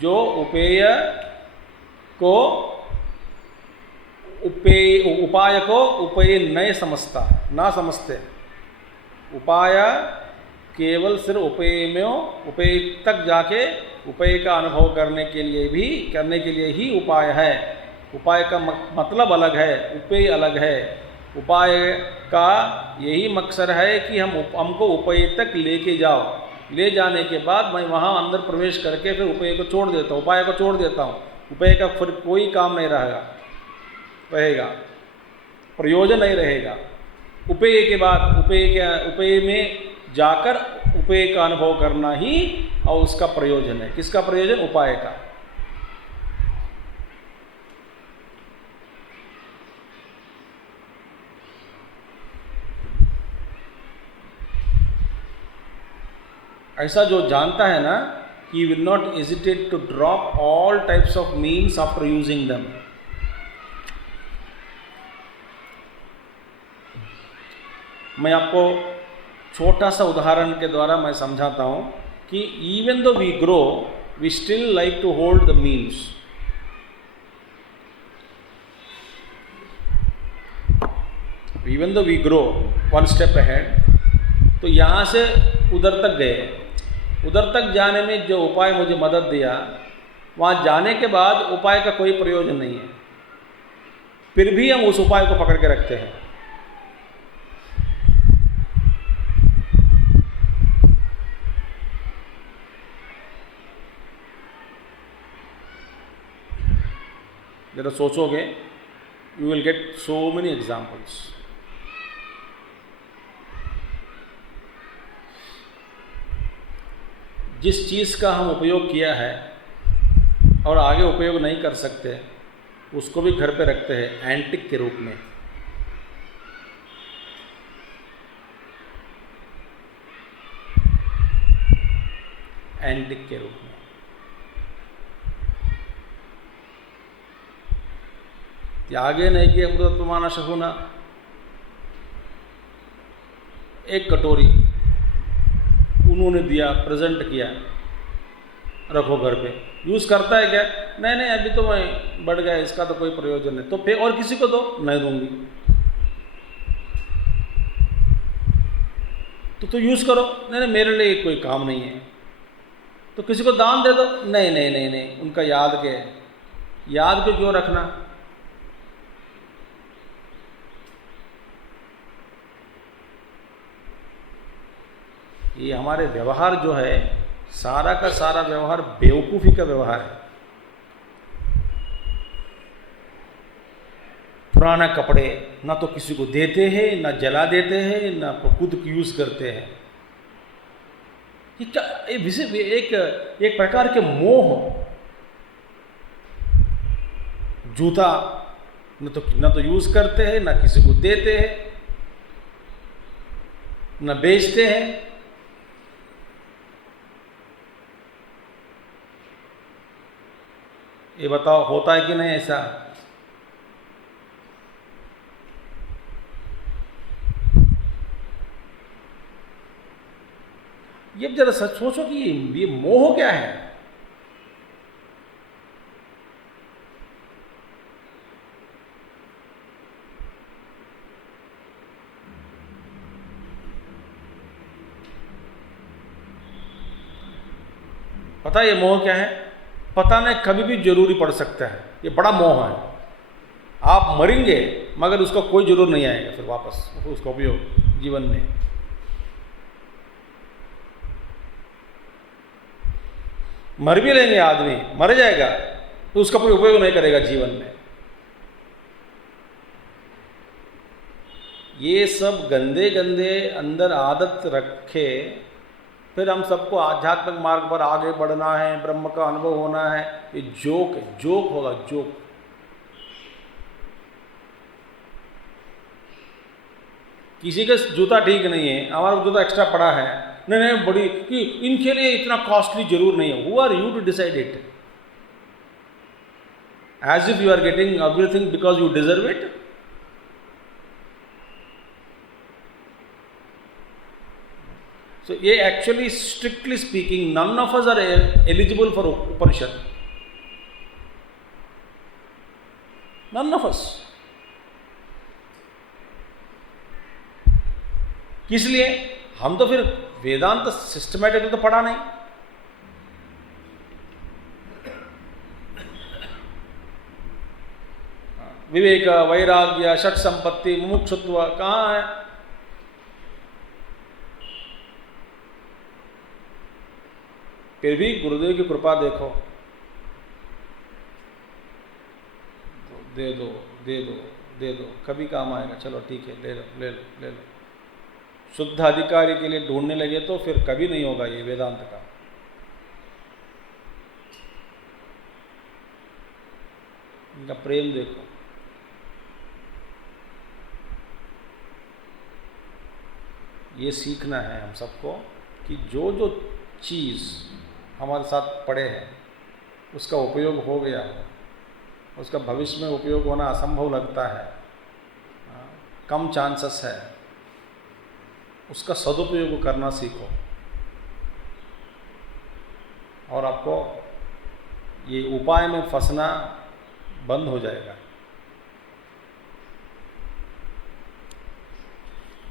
जो उपेय को, उपाय को उपेय नहीं समझता, ना समझते। उपाय केवल सिर्फ उपेय में, उपेय तक जाके उपेय का अनुभव करने के लिए ही उपाय है। उपाय का मतलब अलग है, उपेय अलग है। उपाय का यही मकसद है कि हमको उपेय तक लेके जाओ। ले जाने के बाद मैं वहाँ अंदर प्रवेश करके फिर उपेय को छोड़ देता हूँ, उपाय को छोड़ देता हूँ। उपेय का फिर कोई काम नहीं रहेगा, प्रयोजन नहीं रहेगा। उपेय के बाद उपेय में जाकर उपेय का अनुभव करना ही और उसका प्रयोजन है। किसका प्रयोजन? उपाय का। ऐसा जो जानता है ना, he will not hesitate to drop all types of means after using them. मैं आपको छोटा सा उदाहरण के द्वारा मैं समझाता हूँ कि even though we grow, we still like to hold the means. Even though we grow one step ahead, तो यहाँ से उधर तक गए। उधर तक जाने में जो उपाय मुझे मदद दिया, वहाँ जाने के बाद उपाय का कोई प्रयोजन नहीं है, फिर भी हम उस उपाय को पकड़ के रखते हैं। जरा सोचोगे, you will get so many examples. जिस चीज़ का हम उपयोग किया है और आगे उपयोग नहीं कर सकते, उसको भी घर पे रखते हैं एंटिक के रूप में। एंटिक के रूप में। त्यागे नहीं कि अमृतत्वमाना शहुना। एक कटोरी उन्होंने दिया, प्रेजेंट किया, रखो घर पे, यूज़ करता है क्या? नहीं नहीं, अभी तो मैं बढ़ गया, इसका तो कोई प्रयोजन नहीं, तो फिर और किसी को दो। नहीं दूंगी। तो यूज़ करो। नहीं नहीं, मेरे लिए कोई काम नहीं है। तो किसी को दान दे दो। नहीं नहीं नहीं नहीं, उनका याद के, याद को क्यों रखना? ये हमारे व्यवहार जो है, सारा का सारा व्यवहार बेवकूफ़ी का व्यवहार है। पुराना कपड़े ना तो किसी को देते हैं, ना जला देते हैं, ना खुद यूज़ करते हैं। ये क्या, एक प्रकार के मोह। जूता न तो यूज़ करते हैं, ना किसी को देते हैं, ना बेचते हैं। ये बताओ, होता है कि नहीं ऐसा? ये जरा सच सोचो कि ये मोह क्या है? पता है ये मोह क्या है? पता नहीं, कभी भी जरूरी पड़ सकता है। ये बड़ा मोह है। आप मरेंगे मगर उसका कोई जरूर नहीं आएगा फिर वापस उसका उपयोग जीवन में। मर भी लेंगे, आदमी मर जाएगा तो उसका कोई उपयोग नहीं करेगा जीवन में। ये सब गंदे गंदे अंदर आदत रखे, फिर हम सबको आध्यात्मिक मार्ग पर आगे बढ़ना है, ब्रह्म का अनुभव होना है। ये जोक है, जोक होगा, जोक। किसी का जूता ठीक नहीं है, हमारा जूता एक्स्ट्रा पड़ा है, नहीं नहीं बड़ी कि इनके लिए इतना कॉस्टली जरूर नहीं है। Who are you to decide it? As if you are getting everything because you deserve it. So, ये actually strictly speaking none of us are eligible for Upanishad. None of us. किस लिए? हम तो फिर वेदांत सिस्टमैटिकली तो पढ़ा नहीं। विवेक, वैराग्य, षट संपत्ति, मुमुक्षुत्व कहाँ है? फिर भी गुरुदेव की कृपा देखो, दे दो दे दो दे दो, कभी काम आएगा, चलो ठीक है, ले लो ले लो ले लो। शुद्ध अधिकारी के लिए ढूंढने लगे तो फिर कभी नहीं होगा ये वेदांत का। इनका प्रेम देखो। ये सीखना है हम सबको कि जो जो चीज़ हमारे साथ पड़े हैं उसका उपयोग हो गया है, उसका भविष्य में उपयोग होना असंभव लगता है, कम चांसेस है, उसका सदुपयोग करना सीखो और आपको ये उपाय में फंसना बंद हो जाएगा।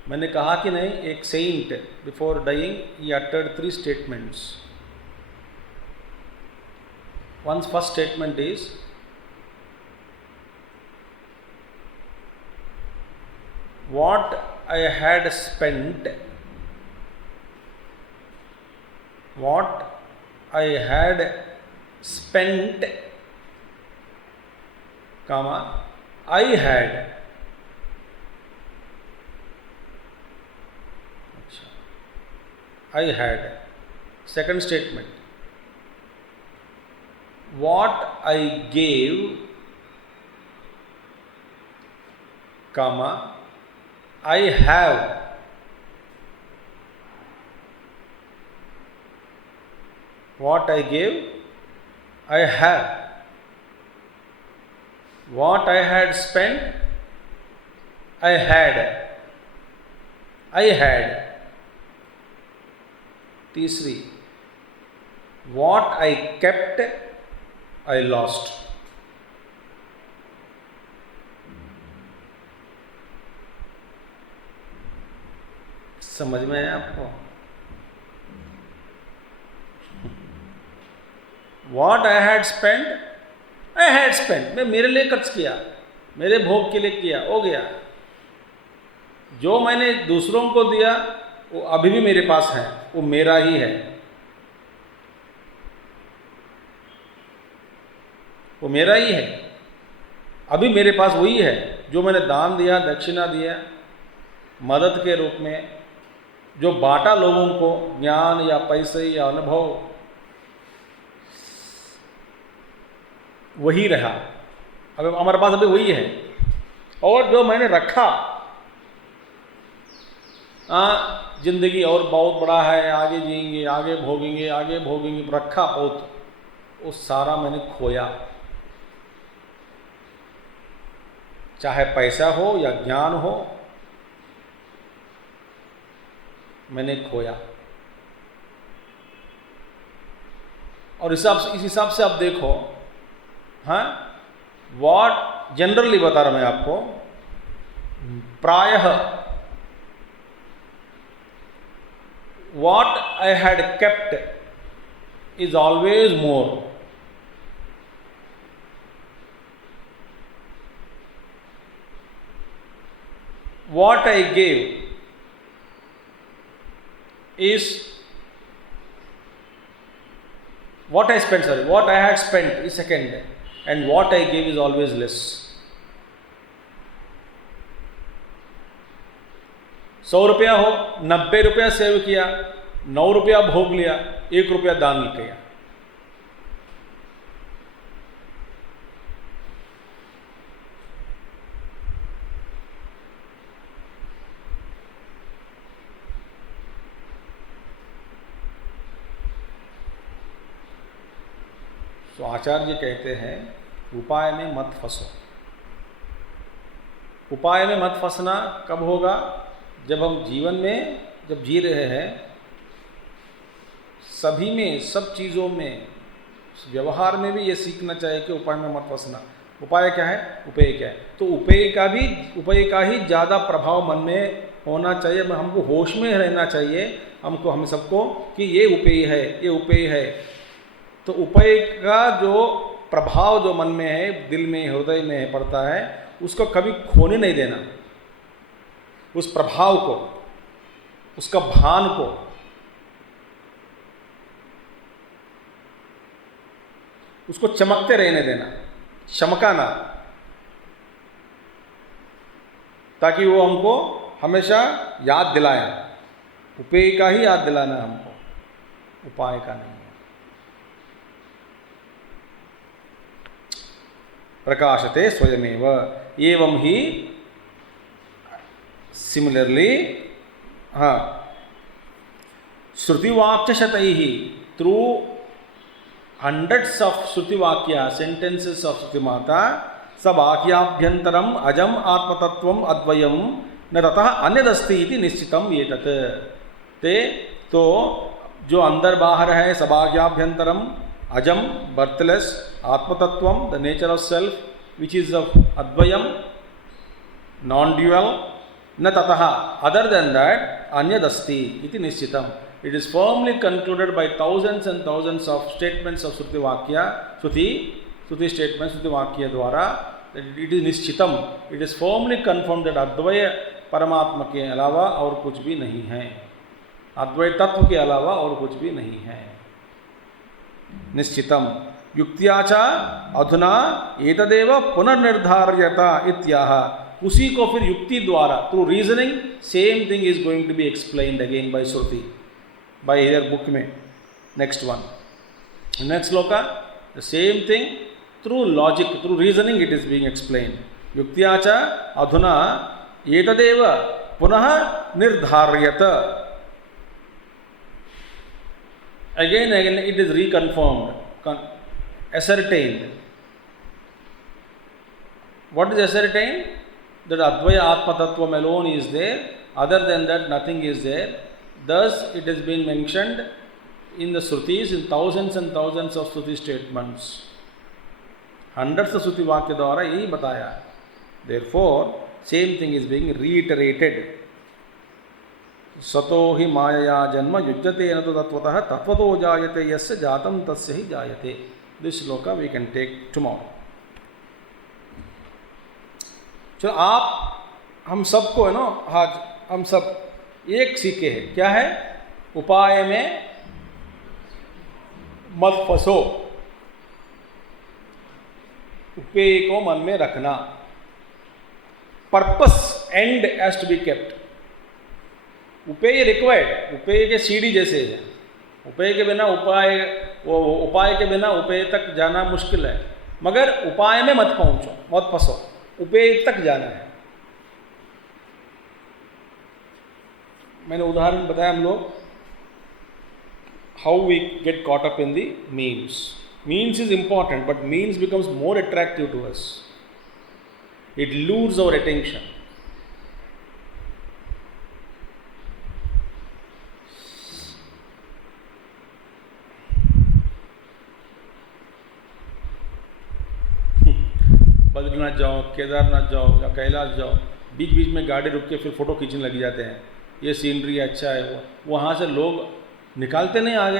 मैंने कहा कि नहीं, एक saint before dying he uttered 3 statements. One's first statement is, what I had spent, what I had spent, comma, I had, I had second statement. What I gave, comma, I have. What I gave, I have. What I had spent, I had. I had. तीसरी, what I kept, I lost. समझ में आया आपको? What I had spent, I had spent. मैं मेरे लिए खर्च किया, मेरे भोग के लिए किया, हो गया. जो मैंने दूसरों को दिया वो अभी भी मेरे पास है, वो मेरा ही है, वो मेरा ही है, अभी मेरे पास वही है जो मैंने दान दिया, दक्षिणा दिया, मदद के रूप में जो बांटा लोगों को, ज्ञान या पैसे या अनुभव, वही रहा, अब हमारे पास अभी वही है. और जो मैंने रखा, जिंदगी और बहुत बड़ा है, आगे जिएंगे, आगे भोगेंगे, रखा बहुत, वो सारा मैंने खोया. चाहे पैसा हो या ज्ञान हो, मैंने खोया. और इस हिसाब से आप देखो, हाँ, व्हाट जनरली बता रहा मैं आपको, प्रायः what I had kept is always more. What I gave is what I spent, sorry, what I had spent is second, and what I gave is always less. 100 रुपया हो, 90 रुपया सेव किया, 9 रुपया भोग लिया, 1 रुपया दान किया. तो आचार्य कहते हैं, उपाय में मत फंसो. उपाय में मत फंसना कब होगा? जब हम जीवन में जब जी रहे हैं, सभी में, सब चीज़ों में, व्यवहार में भी ये सीखना चाहिए कि उपाय में मत फंसना. उपाय क्या है? उपेय क्या है? तो उपेय का ही ज़्यादा प्रभाव मन में होना चाहिए. हमको होश में रहना चाहिए, हम सबको, कि ये उपेय है, ये उपेय है. तो उपेय का जो प्रभाव जो मन में है, दिल में, हृदय में पड़ता है, उसको कभी खोने नहीं देना. उस प्रभाव को, उसका भान को, उसको चमकते रहने देना, चमकाना, ताकि वो हमको हमेशा याद दिलाए. उपेय का ही याद दिलाना है हमको, उपाय का नहीं. प्रकाशते स्वयमेव. एवं ही सिमिलरली, हाँ, श्रुतिवाक्य शतैः, थ्रू hundreds of श्रुतिवाक्य, sentences of श्रुतिमाता, सवाक्याभ्यंतरम अजम आत्मतत्वम अद्वयम न ततः अन्यदस्ति इति निश्चितम एतत्. तो जो अंदर बाहर है, सवाक्याभ्यंतरम, अजम बर्थलेस, आत्मतत्वम the nature of self which is of अद्वयम नॉन ड्यूअल, न ततः अदर देन दैट अन्यदस्ति इति निश्चितम. It is firmly concluded by thousands and thousands of statements of Shruti Vakya, Shruti statements, Shruti Vakya द्वारा, that it is निश्चितम. It is firmly confirmed that अद्वय परमात्मा के अलावा और कुछ भी नहीं है, अद्वय तत्व के अलावा और कुछ भी नहीं है. निश्चितम. युक्त्या च अधुना एतदेव पुनर्निर्धार्यता इत्याह. उसी को फिर युक्ति द्वारा, through reasoning, same thing is going to be explained again by shruti, by their book में. Next one. Next sloka, the same thing through logic, through reasoning it is being explained. Yuktyacha adhuna etadeva punaha nirdharyata. Again it is reconfirmed, ascertained. What is ascertained? That Advaya Atma Tattvam alone is there, other than that nothing is there. Thus it has been mentioned in the Shrutis, in thousands and thousands of Shruti statements. Hundreds of Shruti Vakya द्वारा यही बताया. Therefore, same thing is being reiterated. सतो हि मायया जन्म युज्यते न तो तत्वतः तत्वतो जायते यस्य जातं तस्य हि जायते. This shloka we can take tomorrow. चलो आप हम सबको है ना, आज हम सब एक सीखे हैं. क्या है? उपाय में मत फंसो, उपेय को मन में रखना. Purpose end has to be kept. उपेय रिक्वायर्ड, उपेय के सीढ़ी जैसे है. उपेय के बिना उपाय के बिना उपेय तक जाना मुश्किल है. मगर उपाय में मत पहुंचो, मत फंसो, उपेय तक जाना है. मैंने उदाहरण बताया हम लोग how we get caught up in the means. Means is important, but means becomes more attractive to us. It lures our attention. Badrinath जाओ, केदारनाथ जाओ या कैलाश जाओ, बीच बीच में गाड़ी रुक के फिर फोटो खींचने लग जाते हैं. ये सीनरी अच्छा है, वो वहाँ से लोग निकालते नहीं आगे,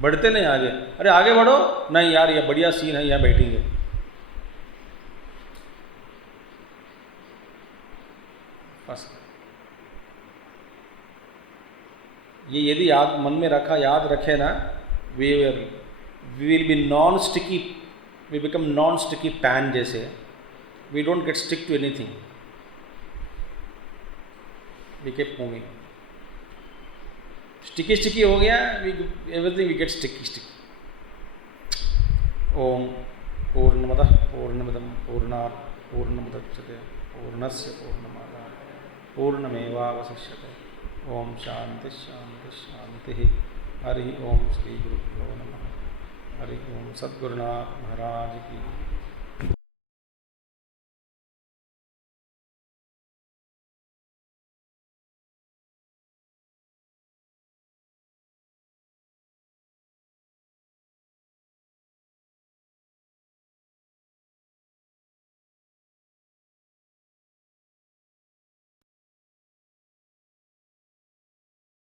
बढ़ते नहीं आगे. अरे आगे बढ़ो, नहीं यार ये बढ़िया सीन है, यहाँ बैठेंगे. बस ये यदि याद मन में रखा, याद रखे ना, we will be non sticky, we become non sticky pan जैसे. We don't get stick to anything, we keep moving. Sticky हो गया, एवरीथिंग वी गेट स्टिकी. ओम पूर्णमदः पूर्णमिदं पूर्णात् पूर्णमुदच्यते पूर्णस्य पूर्णमादाय पूर्णमेवावशिष्यते. ओम शांति शांति शांति. हरि ओम श्री गुरुभ्यो नमः. हरि ओम. सद्गुरुनाथ महाराज की